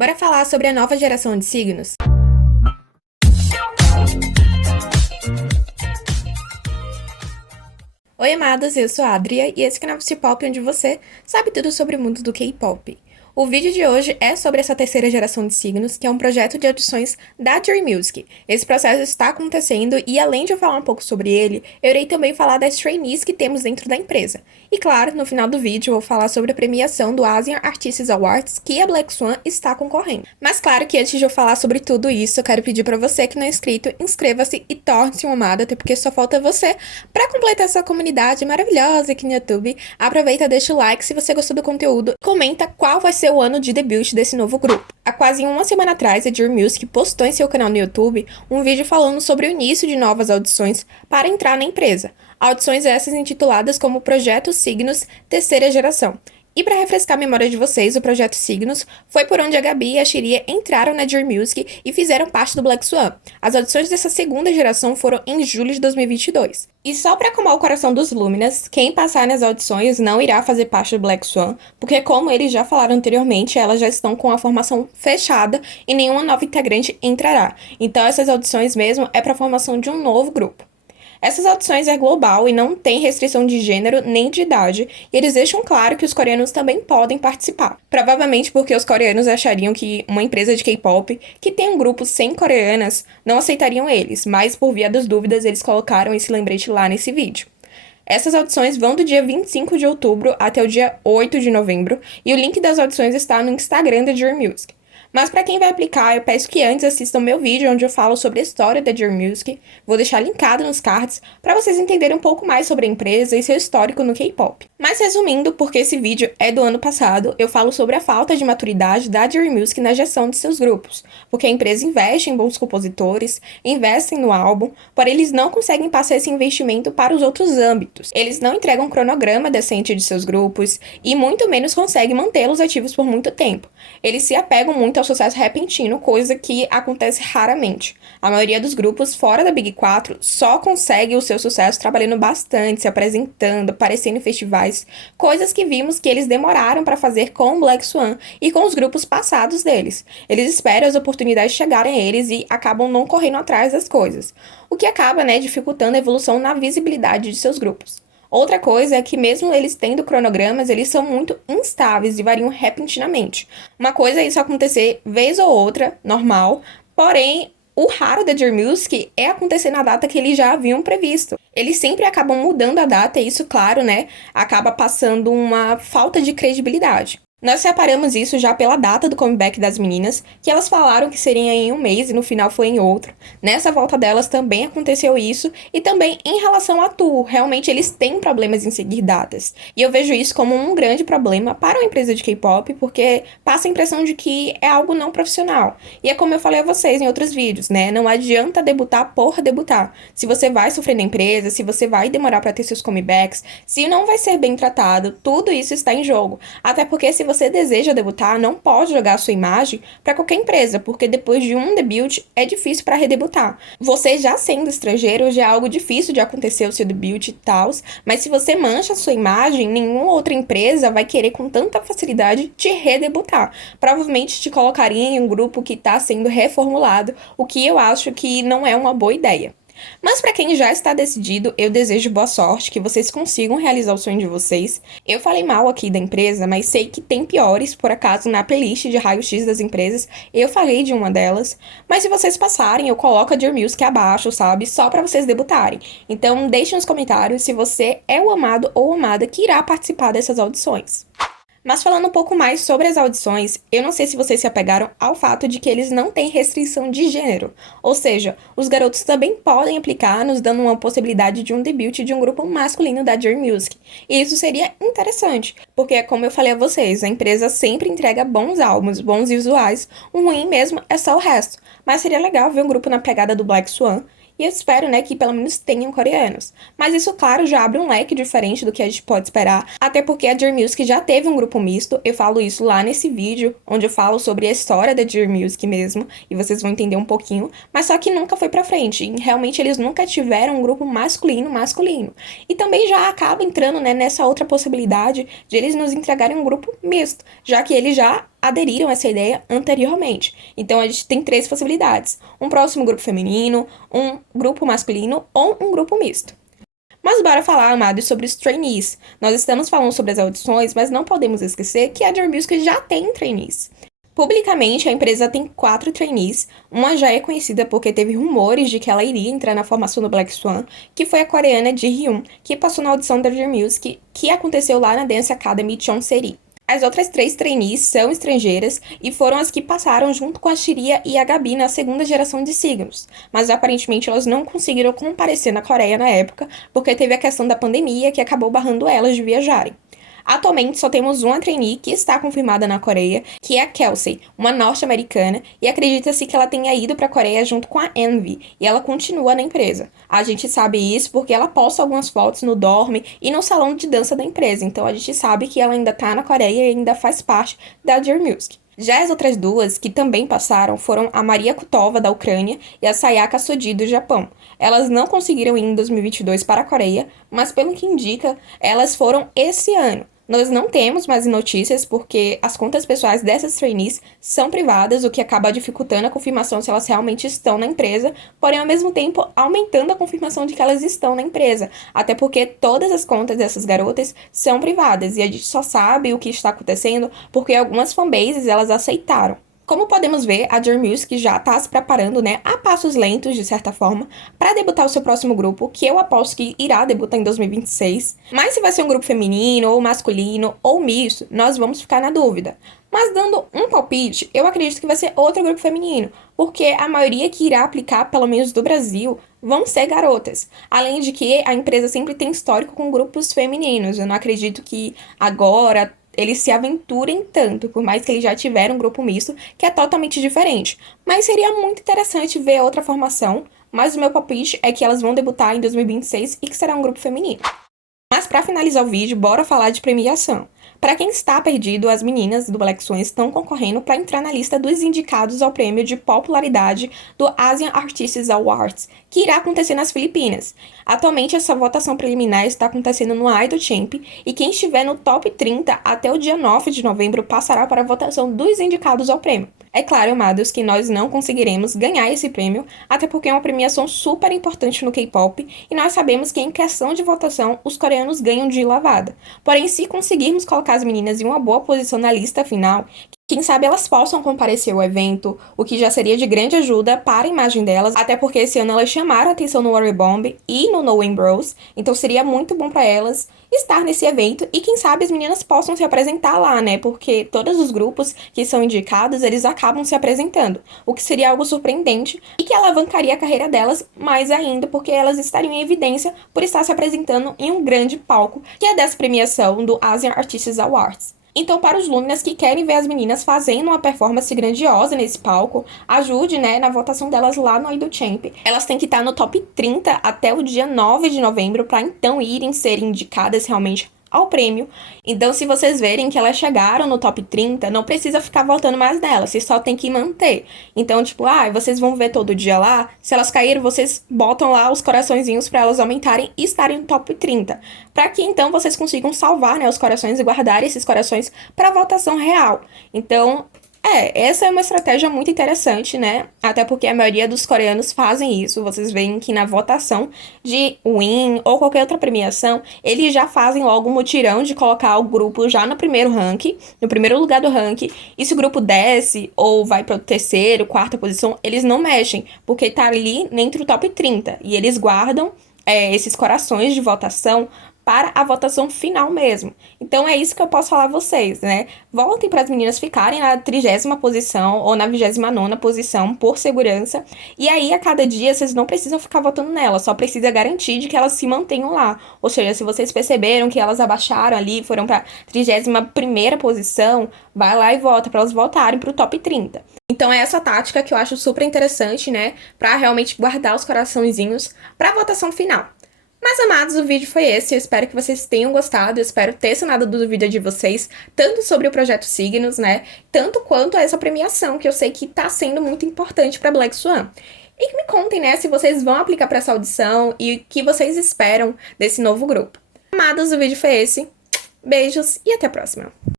Bora falar sobre a nova geração de signos? Oi, amadas, eu sou a Adria e esse canal é o Pop, onde você sabe tudo sobre o mundo do K-pop. O vídeo de hoje é sobre essa terceira geração de signos, que é um projeto de audições da Dream Music. Esse processo está acontecendo e, além de eu falar um pouco sobre ele, eu irei também falar das trainees que temos dentro da empresa. E claro, no final do vídeo eu vou falar sobre a premiação do Asian Artists Awards que a Black Swan está concorrendo. Mas claro que antes de eu falar sobre tudo isso, eu quero pedir para você que não é inscrito, inscreva-se e torne-se uma amada, até porque só falta você para completar essa comunidade maravilhosa aqui no YouTube. Aproveita, deixa o like se você gostou do conteúdo, comenta qual vai ser o ano de debut desse novo grupo. Há quase uma semana atrás, a Dream Music postou em seu canal no YouTube um vídeo falando sobre o início de novas audições para entrar na empresa. Audições essas intituladas como Projeto Signos Terceira Geração. E para refrescar a memória de vocês, o Projeto Signos foi por onde a Gabi e a Xiria entraram na Dream Music e fizeram parte do Black Swan. As audições dessa segunda geração foram em julho de 2022. E só para acalmar o coração dos Luminas, quem passar nas audições não irá fazer parte do Black Swan, porque como eles já falaram anteriormente, elas já estão com a formação fechada e nenhuma nova integrante entrará. Então essas audições mesmo é para a formação de um novo grupo. Essas audições é global e não tem restrição de gênero nem de idade, e eles deixam claro que os coreanos também podem participar. Provavelmente porque os coreanos achariam que uma empresa de K-pop que tem um grupo sem coreanas não aceitariam eles, mas por via das dúvidas eles colocaram esse lembrete lá nesse vídeo. Essas audições vão do dia 25 de outubro até o dia 8 de novembro, e o link das audições está no Instagram da Dream Music. Mas para quem vai aplicar, eu peço que antes assistam meu vídeo onde eu falo sobre a história da Dream Music. Vou deixar linkado nos cards para vocês entenderem um pouco mais sobre a empresa e seu histórico no K-pop. Mas resumindo, porque esse vídeo é do ano passado, eu falo sobre a falta de maturidade da Dream Music na gestão de seus grupos, porque a empresa investe em bons compositores, investem no álbum, porém eles não conseguem passar esse investimento para os outros âmbitos. Eles não entregam um cronograma decente de seus grupos e muito menos conseguem mantê-los ativos por muito tempo. Eles se apegam muito ao sucesso repentino, coisa que acontece raramente. A maioria dos grupos fora da Big 4 só consegue o seu sucesso trabalhando bastante, se apresentando, aparecendo em festivais, coisas que vimos que eles demoraram para fazer com o Black Swan e com os grupos passados deles. Eles esperam as oportunidades chegarem a eles e acabam não correndo atrás das coisas, o que acaba, dificultando a evolução na visibilidade de seus grupos. Outra coisa é que mesmo eles tendo cronogramas, eles são muito instáveis e variam repentinamente. Uma coisa é isso acontecer vez ou outra, normal, porém, o raro da Dream Music é acontecer na data que eles já haviam previsto. Eles sempre acabam mudando a data e isso, claro, acaba passando uma falta de credibilidade. Nós separamos isso já pela data do comeback das meninas, que elas falaram que seria em um mês e no final foi em outro. Nessa volta delas também aconteceu isso, e também em relação a Tu, realmente eles têm problemas em seguir datas. E eu vejo isso como um grande problema para uma empresa de K-pop, porque passa a impressão de que é algo não profissional. E é como eu falei a vocês em outros vídeos, não adianta debutar por debutar. Se você vai sofrer na empresa, se você vai demorar para ter seus comebacks, se não vai ser bem tratado, tudo isso está em jogo. Até porque se você deseja debutar, não pode jogar sua imagem para qualquer empresa, porque depois de um debut é difícil para redebutar. Você já sendo estrangeiro, já é algo difícil de acontecer o seu debut e tal, mas se você mancha sua imagem, nenhuma outra empresa vai querer com tanta facilidade te redebutar. Provavelmente te colocaria em um grupo que está sendo reformulado, o que eu acho que não é uma boa ideia. Mas para quem já está decidido, eu desejo boa sorte, que vocês consigam realizar o sonho de vocês. Eu falei mal aqui da empresa, mas sei que tem piores, por acaso na playlist de raio-x das empresas, eu falei de uma delas. Mas se vocês passarem, eu coloco a Dream Music abaixo, sabe? Só para vocês debutarem. Então deixe nos comentários se você é o amado ou amada que irá participar dessas audições. Mas falando um pouco mais sobre as audições, eu não sei se vocês se apegaram ao fato de que eles não têm restrição de gênero. Ou seja, os garotos também podem aplicar, nos dando uma possibilidade de um debut de um grupo masculino da Dream Music. E isso seria interessante, porque como eu falei a vocês, a empresa sempre entrega bons álbuns, bons visuais, o ruim mesmo é só o resto. Mas seria legal ver um grupo na pegada do Black Swan, e eu espero, que pelo menos tenham coreanos. Mas isso, claro, já abre um leque diferente do que a gente pode esperar, até porque a Dream Music já teve um grupo misto, eu falo isso lá nesse vídeo, onde eu falo sobre a história da Dream Music mesmo, e vocês vão entender um pouquinho, mas só que nunca foi pra frente, e realmente eles nunca tiveram um grupo masculino. E também já acaba entrando, nessa outra possibilidade de eles nos entregarem um grupo misto, já que eles já aderiram a essa ideia anteriormente. Então a gente tem 3 possibilidades: um próximo grupo feminino, um grupo masculino ou um grupo misto. Mas bora falar, amados, sobre os trainees. Nós estamos falando sobre as audições, mas não podemos esquecer que a Joy Music já tem trainees. Publicamente, a empresa tem 4 trainees. Uma já é conhecida porque teve rumores de que ela iria entrar na formação do Black Swan, que foi a coreana Ji Hyun, que passou na audição da Joy Music, que aconteceu lá na Dance Academy Chonseori. As outras 3 trainees são estrangeiras e foram as que passaram junto com a Shiria e a Gabi na segunda geração de signos, mas aparentemente elas não conseguiram comparecer na Coreia na época porque teve a questão da pandemia que acabou barrando elas de viajarem. Atualmente só temos uma trainee que está confirmada na Coreia, que é a Kelsey, uma norte-americana, e acredita-se que ela tenha ido para a Coreia junto com a Envy, e ela continua na empresa. A gente sabe isso porque ela posta algumas fotos no dorme e no salão de dança da empresa, então a gente sabe que ela ainda está na Coreia e ainda faz parte da Dear Music. Já as outras duas, que também passaram, foram a Maria Kutova, da Ucrânia, e a Sayaka Sodi, do Japão. Elas não conseguiram ir em 2022 para a Coreia, mas pelo que indica, elas foram esse ano. Nós não temos mais notícias porque as contas pessoais dessas trainees são privadas, o que acaba dificultando a confirmação se elas realmente estão na empresa, porém, ao mesmo tempo, aumentando a confirmação de que elas estão na empresa. Até porque todas as contas dessas garotas são privadas e a gente só sabe o que está acontecendo porque algumas fanbases elas aceitaram. Como podemos ver, a Joy Music já está se preparando, né, a passos lentos, de certa forma, para debutar o seu próximo grupo, que eu aposto que irá debutar em 2026. Mas se vai ser um grupo feminino, ou masculino, ou misto, nós vamos ficar na dúvida. Mas dando um palpite, eu acredito que vai ser outro grupo feminino, porque a maioria que irá aplicar, pelo menos do Brasil, vão ser garotas. Além de que a empresa sempre tem histórico com grupos femininos. Eu não acredito que agora eles se aventurem tanto, por mais que eles já tiveram um grupo misto, que é totalmente diferente. Mas seria muito interessante ver outra formação, mas o meu palpite é que elas vão debutar em 2026 e que será um grupo feminino. Mas para finalizar o vídeo, bora falar de premiação. Para quem está perdido, as meninas do Black Swan estão concorrendo para entrar na lista dos indicados ao prêmio de popularidade do Asian Artists Awards, que irá acontecer nas Filipinas. Atualmente, essa votação preliminar está acontecendo no Idol Champ, e quem estiver no top 30 até o dia 9 de novembro passará para a votação dos indicados ao prêmio. É claro, amados, que nós não conseguiremos ganhar esse prêmio, até porque é uma premiação super importante no K-pop, e nós sabemos que em questão de votação, os coreanos ganham de lavada. Porém, se conseguirmos colocar as meninas em uma boa posição na lista final, quem sabe elas possam comparecer ao evento, o que já seria de grande ajuda para a imagem delas, até porque esse ano elas chamaram atenção no Worry Bomb e no Knowing Bros, então seria muito bom para elas estar nesse evento e quem sabe as meninas possam se apresentar lá, né? Porque todos os grupos que são indicados, eles acabam se apresentando, o que seria algo surpreendente e que alavancaria a carreira delas mais ainda, porque elas estariam em evidência por estar se apresentando em um grande palco, que é dessa premiação do Asian Artists Awards. Então, para os Luminas que querem ver as meninas fazendo uma performance grandiosa nesse palco, ajude, né, na votação delas lá no Idol Champ. Elas têm que estar no top 30 até o dia 9 de novembro para então irem ser indicadas realmente ao prêmio. Então, se vocês verem que elas chegaram no top 30, não precisa ficar voltando mais nelas, vocês só tem que manter. Então, tipo, vocês vão ver todo dia lá, se elas caíram, vocês botam lá os coraçõezinhos para elas aumentarem e estarem no top 30. Para que, então, vocês consigam salvar, né, os corações e guardar esses corações para votação real. Então, essa é uma estratégia muito interessante, né? Até porque a maioria dos coreanos fazem isso. Vocês veem que na votação de Win ou qualquer outra premiação, eles já fazem logo um mutirão de colocar o grupo já no primeiro ranking, no primeiro lugar do ranking. E se o grupo desce ou vai para o terceiro, quarta posição, eles não mexem, porque tá ali entre o top 30. E eles guardam esses corações de votação para a votação final mesmo. Então é isso que eu posso falar a vocês, né? Voltem para as meninas ficarem na 30ª posição ou na 29ª posição por segurança. E aí, a cada dia, vocês não precisam ficar votando nelas, só precisa garantir de que elas se mantenham lá. Ou seja, se vocês perceberam que elas abaixaram ali, foram para a 31ª posição, vai lá e vota para elas voltarem para o top 30. Então é essa tática que eu acho super interessante, né? Para realmente guardar os coraçõezinhos para a votação final. Mas, amados, o vídeo foi esse. Eu espero que vocês tenham gostado. Eu espero ter sanado a dúvida de vocês, tanto sobre o projeto Signos, né? Tanto quanto essa premiação, que eu sei que tá sendo muito importante para Black Swan. E que me contem, né, se vocês vão aplicar para essa audição e o que vocês esperam desse novo grupo. Amados, o vídeo foi esse. Beijos e até a próxima.